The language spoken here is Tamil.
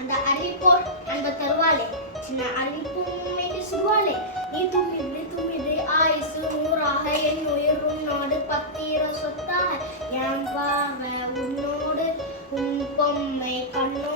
அந்த அறிவிப்போர் அன்பு தருவாளே, சின்ன அறிவிப்பும் என்று சொல்வாளே, நீ துமிது ஆயுசு நூறாக என் உயிர் உன்னோடு பத்திர சொத்தாக என் பார்வை உன்னோடு உன் பொம்மை கண்ணோடு